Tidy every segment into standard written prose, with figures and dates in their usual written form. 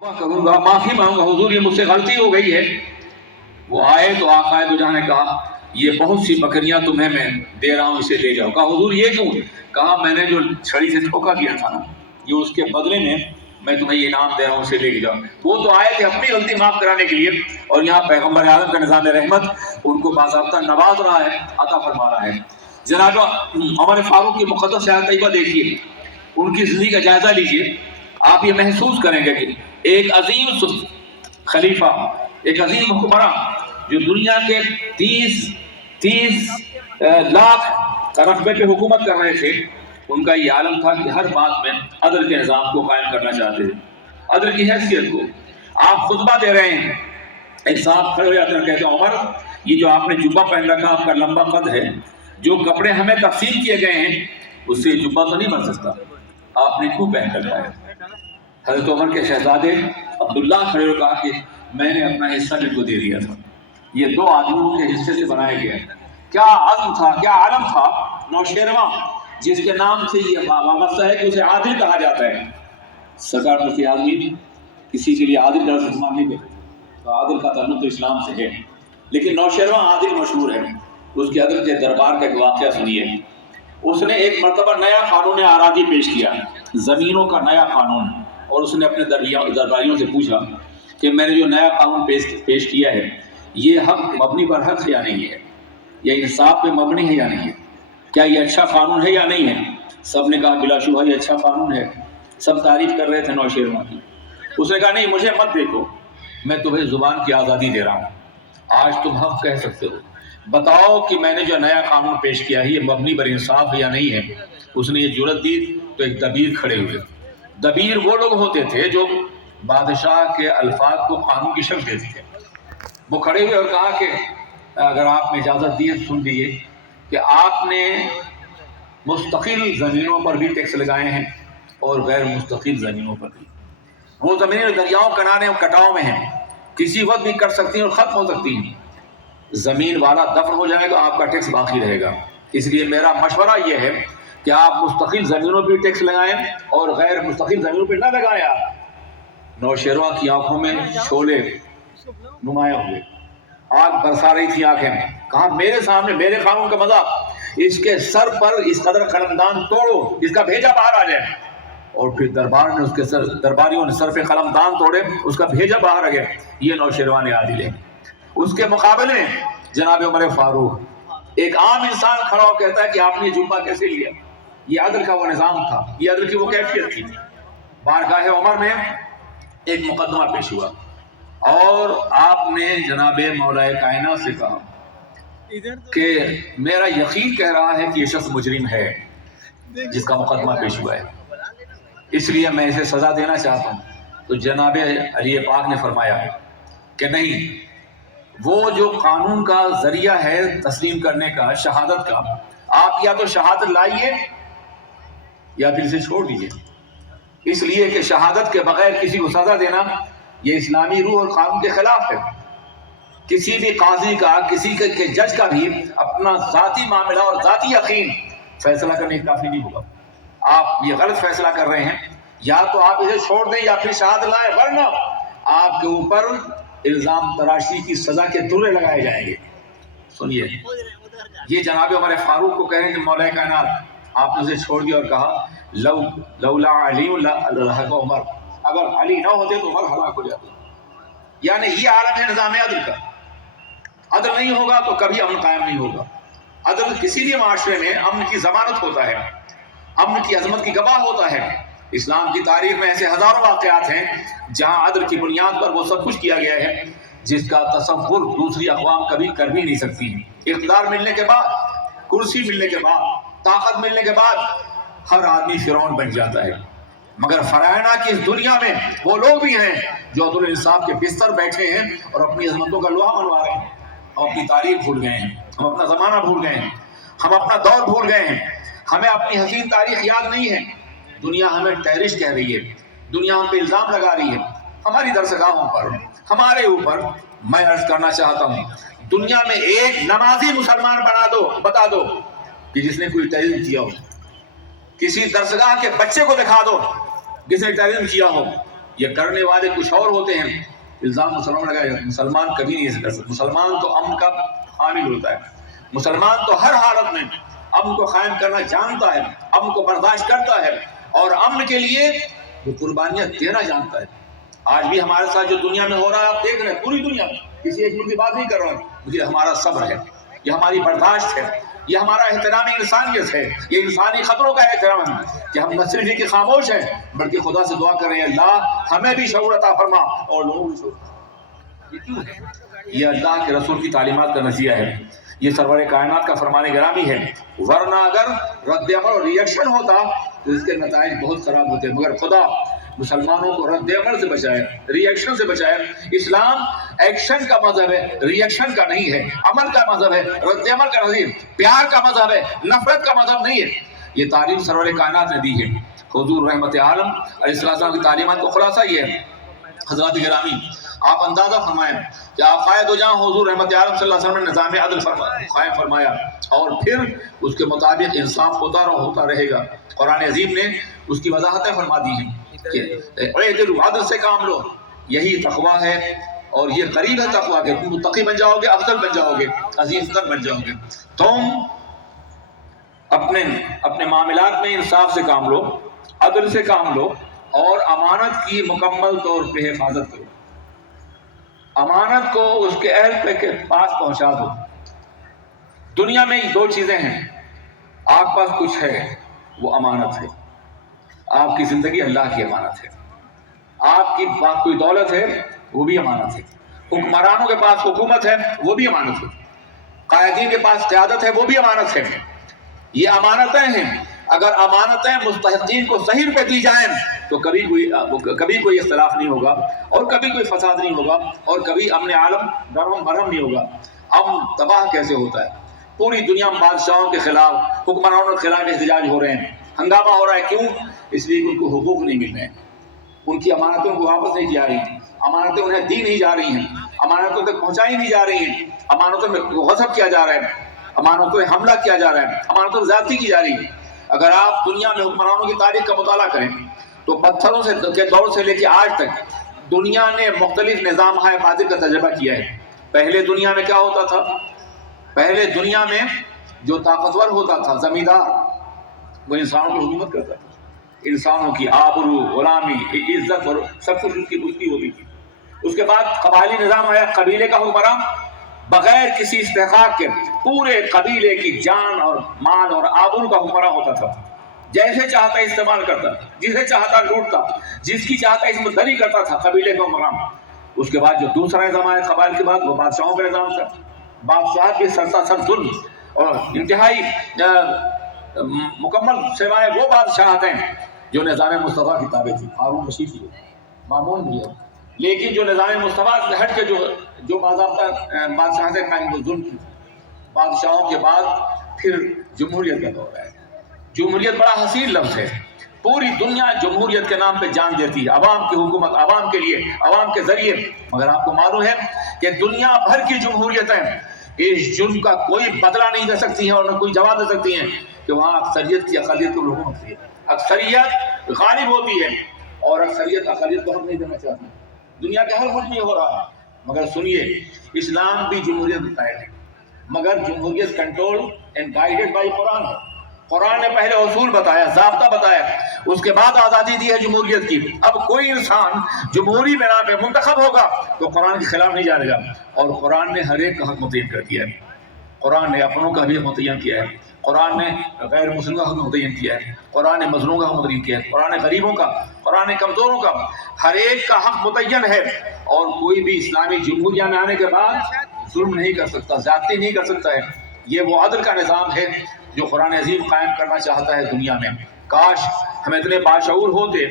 کروں گا، معافی مانگوں گا، حضور یہ مجھ سے غلطی ہو گئی ہے۔ وہ آئے تو آقا دو جہاں نے کہا یہ بہت سی بکریاں تمہیں میں دے رہا ہوں، اسے لے جاؤ۔ کہا حضور یہ کیوں؟ کہا میں نے جو چھڑی سے دھوکہ دیا تھا نا، یہ اس کے بدلے میں تمہیں یہ انعام دے رہا ہوں، اسے لے کے جاؤ۔ وہ تو آئے تھے اپنی غلطی معاف کرانے کے لیے، اور یہاں پیغمبر اعظم کا نظام رحمت ان کو باضابطہ نواز رہا ہے، عطا فرما رہا ہے۔ جناب عمر فاروق کی مقدس حیات طیبہ دیکھیے، ان کی زندگی کا جائزہ لیجیے، آپ یہ محسوس کریں گے کہ ایک عظیم خلیفہ، ایک عظیم حکمراں جو دنیا کے 30 لاکھ رقبے پہ حکومت کر رہے تھے، ان کا یہ عالم تھا کہ ہر بات میں عدل کے نظام کو قائم کرنا چاہتے تھے، عدل کی حیثیت کو۔ آپ خطبہ دے رہے ہیں، ایک صاحب کھڑے ہو جاتے ہیں، کہتے ہیں عمر یہ جو آپ نے جبہ پہن رکھا، آپ کا لمبا قد ہے، جو کپڑے ہمیں تقسیم کیے گئے ہیں اس سے جبہ تو نہیں بن سکتا، آپ نے کیوں پہن رکھا ہے؟ حضرت عمر کے شہزادے عبداللہ کھڑے ہو کہا کہ میں نے اپنا حصہ ان کو دے دیا تھا، یہ دو آدمیوں کے حصے سے بنایا گیا۔ کیا عزم تھا، کیا عالم تھا نوشیرواں، جس کے نام سے یہ وابستہ ہے کہ اسے عادل کہا جاتا ہے۔ سرکار مفتی اعظمی کسی کے لیے عادل کا استعمال نہیں کرتے، تو عادل کا تعلق تو اسلام سے ہے، لیکن نوشیرواں عادل مشہور ہے۔ اس کے عدل کے دربار کا ایک واقعہ سنیے۔ اس نے ایک مرتبہ نیا قانون اراضی پیش کیا، زمینوں کا نیا قانون، اور اس نے اپنے درباریوں سے پوچھا کہ میں نے جو نیا قانون پیش کیا ہے یہ حق مبنی پر حق ہے یا نہیں ہے، یا انصاف پہ مبنی ہے یا نہیں ہے، کیا یہ اچھا قانون ہے یا نہیں ہے؟ سب نے کہا بلا شبہ یہ اچھا قانون ہے، سب تعریف کر رہے تھے نوشیرواں کی۔ اس نے کہا نہیں، مجھے مت دیکھو، میں تمہیں زبان کی آزادی دے رہا ہوں، آج تم حق کہہ سکتے ہو، بتاؤ کہ میں نے جو نیا قانون پیش کیا ہے یہ مبنی پر انصاف ہے یا نہیں ہے۔ اس نے یہ جرأت دی تو ایک دبیر کھڑے ہوئے۔ دبیر وہ لوگ ہوتے تھے جو بادشاہ کے الفاظ کو قانون کی شکل دیتے تھے۔ وہ کھڑے ہوئے اور کہا کہ اگر آپ میں اجازت دیے سن لیجیے کہ آپ نے مستقل زمینوں پر بھی ٹیکس لگائے ہیں اور غیر مستقل زمینوں پر بھی۔ وہ زمینیں دریاؤں کنارے اور کٹاؤں میں ہیں، کسی وقت بھی کٹ سکتی ہیں اور ختم ہو سکتی ہیں۔ زمین والا دفن ہو جائے گا، آپ کا ٹیکس باقی رہے گا۔ اس لیے میرا مشورہ یہ ہے کہ آپ مستقل زمینوں پہ ٹیکس لگائیں اور غیر مستقل زمینوں پہ نہ لگائیں۔ نوشیرواں کی آنکھوں میں شعلے نمایاں ہوئے، آگ برسا رہی تھی آنکھیں۔ کہا میرے سامنے میرے قانون کا مذاق، اس کے سر پر اس قدر قلمدان توڑو، اس کا بھیجا باہر آ جائے۔ اور پھر درباریوں نے سر پہ قلمدان توڑے، اس کا بھیجا باہر آ گیا۔ یہ نوشیروان عادل ہے۔ اس کے مقابلے میں جناب عمر فاروق، ایک عام انسان کھڑا ہو کہتا ہے کہ آپ نے جبہ کیسے لیا؟ یہ عدل کا وہ نظام تھا، یہ عدل کی وہ کیفیت تھی۔ بارگاہ عمر میں ایک مقدمہ پیش ہوا اور آپ نے جناب مولا کائنات سے کہا کہ میرا یقین کہہ رہا ہے کہ یہ شخص مجرم ہے جس کا مقدمہ پیش ہوا ہے، اس لیے میں اسے سزا دینا چاہتا ہوں۔ تو جناب علی پاک نے فرمایا کہ نہیں، وہ جو قانون کا ذریعہ ہے تسلیم کرنے کا، شہادت کا، آپ یا تو شہادت لائیے یا پھر اسے چھوڑ دیجیے، اس لیے کہ شہادت کے بغیر کسی کو سزا دینا یہ اسلامی روح اور قانون کے خلاف ہے۔ کسی بھی قاضی کا، کسی کے جج کا بھی اپنا ذاتی معاملہ اور ذاتی یقین فیصلہ کرنے کافی نہیں ہوگا۔ آپ یہ غلط فیصلہ کر رہے ہیں، یا تو آپ اسے چھوڑ دیں یا پھر شہادت لائیں، ورنہ آپ کے اوپر الزام تراشی کی سزا کے درے لگائے جائیں گے۔ سنیے، یہ جناب عمر فاروق کو کہہ رہے ہیں کہ مولا کائنات آپ نے اسے چھوڑ دیا اور کہا لولا علی لہلک عمر، اگر علی نہ ہوتے تو عمر ہلاک ہو جاتے۔ یعنی یہ عالم ہے نظام عدل کا۔ عدل نہیں ہوگا تو کبھی امن قائم نہیں ہوگا۔ عدل کسی بھی معاشرے میں امن کی ضمانت ہوتا ہے، امن کی عظمت کی گواہ ہوتا ہے۔ اسلام کی تاریخ میں ایسے ہزاروں واقعات ہیں جہاں عدل کی بنیاد پر وہ سب کچھ کیا گیا ہے جس کا تصور دوسری اقوام کبھی کر بھی نہیں سکتی۔ اقتدار ملنے کے بعد، کرسی ملنے کے بعد، طاقت ملنے کے بعد ہر آدمی فرعون بن جاتا ہے، مگر فرعونہ کی اس دنیا میں وہ لوگ بھی ہیں جو عدل انصاف کے بستر بیٹھے ہیں اور اپنی عظمتوں کا لوہا منوا رہے ہیں۔ ہم اپنی تاریخ بھول گئے ہیں، ہم اپنا زمانہ بھول گئے ہیں، ہم اپنا دور بھول گئے ہیں، ہمیں اپنی حسین تاریخ یاد نہیں ہے۔ دنیا ہمیں ٹیررسٹ کہہ رہی ہے، دنیا ہم پہ الزام لگا رہی ہے ہماری درسگاہوں پر، ہمارے اوپر۔ میں عرض کرنا چاہتا ہوں، دنیا میں ایک نمازی مسلمان بتا دو کہ جس نے کوئی ٹیررزم کیا ہو، کسی درسگاہ کے بچے کو دکھا دو جس نے ٹیررزم کیا ہو، یہ کرنے والے کچھ اور ہوتے ہیں. الزام مسلمان لگایا. مسلمان کبھی نہیں کر سکتا. مسلمان تو امن کا حامل ہوتا ہے. مسلمان تو ہر حالت میں امن کو قائم کرنا جانتا ہے, امن کو برداشت کرتا ہے, اور امن کے لیے وہ قربانیاں دینا جانتا ہے. آج بھی ہمارے ساتھ جو دنیا میں ہو رہا ہے آپ دیکھ رہے ہیں, پوری دنیا میں, کسی ایک ملک کی بات نہیں کر رہا ہوں, یہ ہمارا صبر ہے, یہ ہماری برداشت ہے, یہ ہمارا احترام انسانیت ہے, یہ انسانی خطروں کا احترام ہے کہ ہم نہ صرف یہ کہ خاموش ہیں بلکہ خدا سے دعا کریں اللہ ہمیں بھی شعور عطا فرما اور لوگوں کو شعور. یہ کیوں ہے؟ یہ اللہ کے رسول کی تعلیمات کا نتیجہ ہے, یہ سرور کائنات کا فرمان گرامی ہے. ورنہ اگر رد عمل اور ریئیکشن ہوتا تو اس کے نتائج بہت خراب ہوتے, مگر خدا مسلمانوں کو رد عمل سے بچائے, ریئیکشن سے بچائے. اسلام ایکشن کا مذہب ہے, ریئیکشن کا نہیں ہے. عمل کا مذہب ہے, رد عمل کا نہیں. پیار کا مذہب ہے, نفرت کا مذہب نہیں ہے. یہ تعلیم سرور کائنات نے دی ہے. حضور رحمت عالم علیہ السلام کی تعلیمات کا خلاصہ یہ ہے. حضرات گرامی, آپ اندازہ فرمائیں کہ آقائے دو جہاں حضور رحمت عالم صلی اللہ علیہ وسلم نے نظام عدل قائم فرمایا, اور پھر اس کے مطابق انصاف ہوتا رہے گا. قرآن عظیم نے اس کی وضاحتیں فرما دی ہیں کہ عدل سے کام لو, یہی تقویٰ ہے, اور یہ قریب ہے تقویٰ کے. تم متقی بن جاؤ گے, افضل بن جاؤ گے, عزیز تر بن جاؤ گے. تم اپنے معاملات میں انصاف سے کام لو, عدل سے کام لو, اور امانت کی مکمل طور پہ حفاظت کرو. امانت کو اس کے اہل کے پاس پہنچا دو. دنیا میں دو چیزیں ہیں, آپ پاس کچھ ہے وہ امانت ہے, آپ کی زندگی اللہ کی امانت ہے. آپ کی بات کوئی دولت ہے وہ بھی امانت ہے. حکمرانوں کے پاس حکومت ہے وہ بھی امانت ہے. قائدین کے پاس قیادت ہے وہ بھی امانت ہے. یہ امانتیں ہیں. اگر امانتیں مستحقین کو صحیح پہ دی جائیں تو کبھی کوئی اختلاف نہیں ہوگا, اور کبھی کوئی فساد نہیں ہوگا, اور کبھی امن عالم درہم برہم نہیں ہوگا. امن تباہ کیسے ہوتا ہے؟ پوری دنیا میں بادشاہوں کے خلاف, حکمرانوں کے خلاف احتجاج ہو رہے ہیں, ہنگامہ ہو رہا ہے. کیوں؟ اس لیے کہ ان کو حقوق نہیں مل رہے ہیں, ان کی امانتوں کو واپس نہیں جا رہی ہیں, امانتیں انہیں دی نہیں جا رہی ہیں, امانتوں تک پہنچائی نہیں جا رہی ہیں, امانتوں میں غصب کیا جا رہا ہے, امانتوں میں حملہ کیا جا رہا ہے, امانتوں میں زیادتی کی جا رہی ہے. اگر آپ دنیا میں حکمرانوں کی تاریخ کا مطالعہ کریں تو پتھروں کے دور سے لے کے آج تک دنیا نے مختلف نظام قادر کا تجربہ کیا ہے. پہلے دنیا میں کیا ہوتا تھا؟ پہلے دنیا میں جو طاقتور ہوتا تھا, زمیندار, وہ انسانوں کی حکومت کرتا تھا. انسانوں کی آبرو, غلامی, عزت اور سب کچھ اس کی ہوتی تھی. اس کے بعد قبائلی نظام آیا. قبیلے کا حکمران بغیر کسی استحقاق کے پورے قبیلے کی جان اور مال اور آبرو کا حکمران ہوتا تھا. جیسے چاہتا استعمال کرتا, جسے چاہتا لوٹتا, جس کی چاہتا عصمت دری کرتا تھا قبیلے کا حکمران. اس کے بعد جو دوسرا نظام آیا قبائل کے بعد, وہ بادشاہوں کا نظام تھا. بادشاہ کے سرتاسر ظلم اور انتہائی مکمل سوائے وہ بادشاہت ہیں جو نظام مصطفیٰ کی تابع تھی. ہارون رشید بھی ہے, مامون بھی ہے, لیکن جو نظام مصطفیٰ سے ہٹ کے جو باضابطہ بادشاہتیں قائم, وہ ظلم کی. بادشاہوں کے بعد پھر جمہوریت کا دور ہے. جمہوریت بڑا حسین لفظ ہے. پوری دنیا جمہوریت کے نام پہ جان دیتی ہے, عوام کی حکومت, عوام کے لیے, عوام کے ذریعے. مگر آپ کو معلوم ہے کہ دنیا بھر کی جمہوریتیں اس جرم کا کوئی بدلہ نہیں دے سکتی ہیں اور نہ کوئی جواب دے سکتی ہیں کہ وہاں اکثریت کی اقلیت کو حکومت ہوتی ہے. اکثریت غالب ہوتی ہے اور اکثریت اقلیت کو حق نہیں دینا چاہتی. دنیا کے ہر ملک میں ہو رہا ہے. مگر سنیے, اسلام بھی جمہوریت بتائے ہے, مگر جمہوریت کنٹرول اینڈ گائیڈڈ بائی قرآن ہے. قرآن نے پہلے اصول بتایا, ضابطہ بتایا, اس کے بعد آزادی دی ہے جمہوریت کی. اب کوئی انسان جمہوری بنا پہ منتخب ہوگا تو قرآن کے خلاف نہیں جانے گا, اور قرآن نے ہر ایک کا حق متعین کر دیا ہے. قرآن نے اپنوں کا بھی حق متعین کیا ہے, قرآن نے غیر مسلم کا حق متعین کیا ہے, قرآن نے مظلوموں کا حق متعین کیا ہے, قرآن نے غریبوں کا, قرآن نے کمزوروں کا, ہر ایک کا حق متعین ہے. اور کوئی بھی اسلامی جمہوریہ میں آنے کے بعد ظلم نہیں کر سکتا, زیادتی نہیں کر سکتا ہے. یہ وہ عدل کا نظام ہے جو قرآن عظیم قائم کرنا چاہتا ہے دنیا میں. کاش ہم اتنے باشعور ہوتے,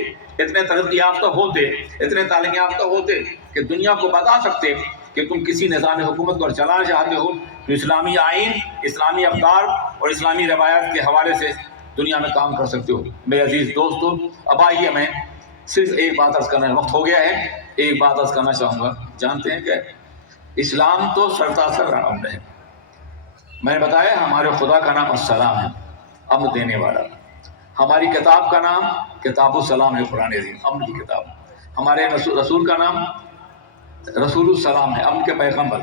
اتنے ترقی یافتہ ہوتے, اتنے تعلیم یافتہ ہوتے کہ دنیا کو بتا سکتے کہ تم کسی نظام حکومت کو چلانا چاہتے ہو تو اسلامی آئین, اسلامی افکار اور اسلامی روایات کے حوالے سے دنیا میں کام کر سکتے ہو. میرے عزیز دوستو, اب آئیے میں صرف ایک بات عرض کرنا, وقت ہو گیا ہے, ایک بات عرض کرنا چاہوں گا. جانتے ہیں کہ اسلام تو سرتاسر امن ہے. میں نے بتایا ہمارے خدا کا نام السلام ہے, امن دینے والا. ہماری کتاب کا نام کتاب السلام ہے, قرآن عظیم, امن کی کتاب. ہمارے رسول کا نام رسول السلام ہے، امن کے پیغمبر.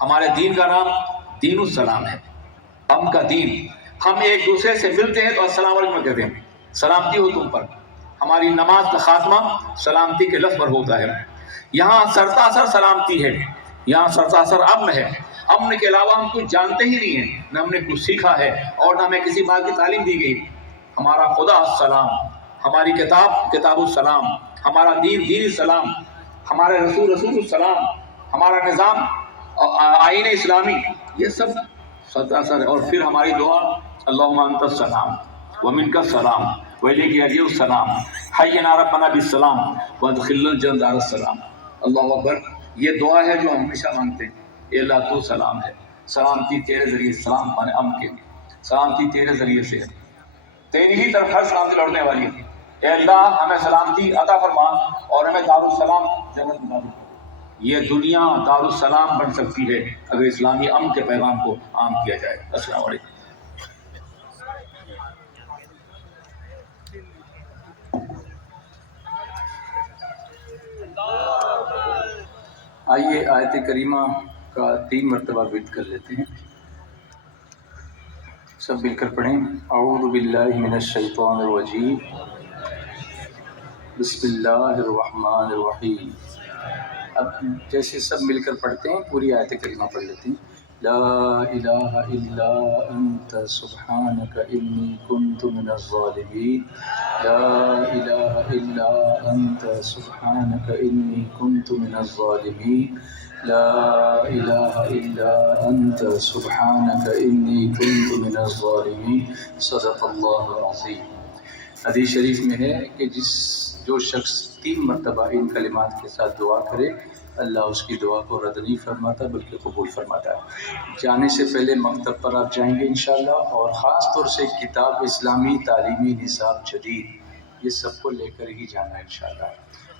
ہمارے دین کا نام دین السلام ہے، امن کا دین. ہم ایک دوسرے سے ملتے ہیں تو السلام علیکم کہتے ہیں، سلامتی ہو تم پر. ہماری نماز کا خاتمہ سلامتی کے لفظ پر ہوتا ہے. یہاں سرتاسر سلامتی ہے، یہاں سرتاسر امن ہے. امن کے علاوہ ہم کچھ جانتے ہی نہیں ہیں، نہ ہم نے کچھ سیکھا ہے اور نہ ہمیں کسی بات کی تعلیم دی گئی. ہمارا خدا السلام، ہماری کتاب السلام، ہمارا دین السلام، ہمارے رسول السلام، ہمارا نظام آئین اسلامی، یہ سب سرتاسر ہے. اور پھر ہماری دعا اللہم انت السلام ومنک السلام والیک یرجع السلام حینا ربنا بالسلام وادخلنا الجنۃ دار السلام. اللہ اکبر. یہ دعا ہے جو ہم ہمیشہ مانگتے ہیں. اے اللہ تو سلام ہے، سلامتی تیرے ذریعے، سلام پانے امن کے، سلامتی تیرے ذریعے سے ہے، تیری ہی طرف ہر سلامتی لوٹنے والی ہے. اے اللہ ہمیں سلامتی عطا فرما اور ہمیں دارالسلام جنت بنا دے. یہ دنیا دارالسلام بن سکتی ہے اگر اسلامی امن کے پیغام کو عام کیا جائے. السلام علیکم. آئیے آیت کریمہ کا 3 مرتبہ ورد کر لیتے ہیں. سب مل کر پڑھیں. اعوذ باللہ من الشیطان الرجیم، بسم اللہ الرحمن الرحیم. اب جیسے سب مل کر پڑھتے ہیں پوری آیت کریمہ پڑھ لیتے ہیں. لا الہ الا انت سبحانک انی کنت من الظالمین. لا الہ الا انت سبحانک انی کنت من الظالمین. لا الہ الا انت سبحانک انی کنت من الظالمین. صدق اللہ العظیم. حدیث شریف میں ہے کہ جو شخص 3 مرتبہ ان کلمات کے ساتھ دعا کرے اللہ اس کی دعا کو رد نہیں فرماتا بلکہ قبول فرماتا ہے. جانے سے پہلے مکتب پر آپ جائیں گے انشاءاللہ، اور خاص طور سے کتاب اسلامی تعلیمی نصاب جدید، یہ سب کو لے کر ہی جانا ہے انشاءاللہ.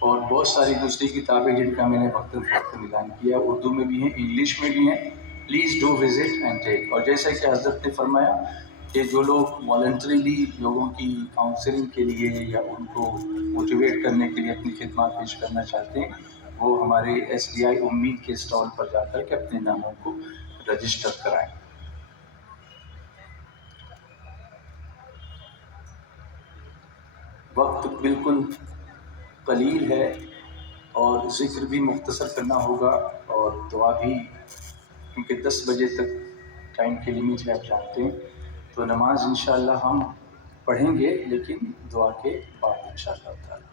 اور بہت ساری دوسری کتابیں جن کا میں نے وقت اعلان کیا، اردو میں بھی ہیں، انگلش میں بھی ہیں. Please do visit and take. اور جیسا کہ حضرت نے فرمایا کہ جو لوگ والنٹریلی لوگوں کی کاؤنسلنگ کے لیے یا ان کو موٹیویٹ کرنے کے لیے اپنی خدمات پیش کرنا چاہتے ہیں، وہ ہمارے SBI امید کے اسٹال پر جا کر کے اپنے ناموں کو رجسٹر کرائیں. وقت بالکل قلیل ہے اور ذکر بھی مختصر کرنا ہوگا اور دعا بھی، کیونکہ 10 بجے تک ٹائم کی لمٹ ہے آپ جانتے ہیں. تو نماز انشاءاللہ ہم پڑھیں گے لیکن دعا کے بعد انشاءاللہ تعالی.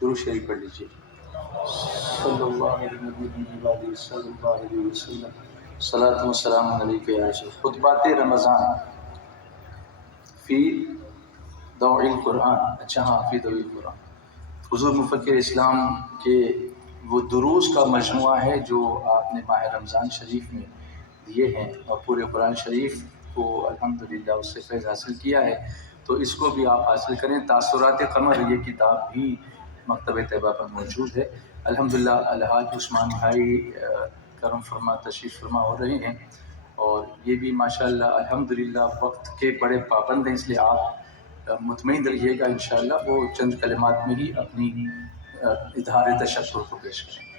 درود شریف پڑھ لیجیے. صلی اللہ علیہ وسلم. صلاۃ و سلام علیک یا رسول. خطبات رمضان فی ضوء القرآن. اچھا ہاں، فی ضوء القرآن. حضور مفکر اسلام کے وہ دروس کا مجموعہ ہے جو آپ نے ماہ رمضان شریف میں دیے ہیں اور پورے قرآن شریف کو الحمدللہ اس سے فیض حاصل کیا ہے. تو اس کو بھی آپ حاصل کریں. تاثرات قمر یہ کتاب بھی مکتبہ طیبہ پر موجود ہے. الحمدللہ الحاج عثمان بھائی کرم فرما تشریف فرما ہو رہے ہیں اور یہ بھی ماشاءاللہ الحمدللہ وقت کے بڑے پابند ہیں، اس لیے آپ مطمئن رہیے گا انشاءاللہ وہ چند کلمات میں ہی اپنی اظہار تشکر کو پیش کریں.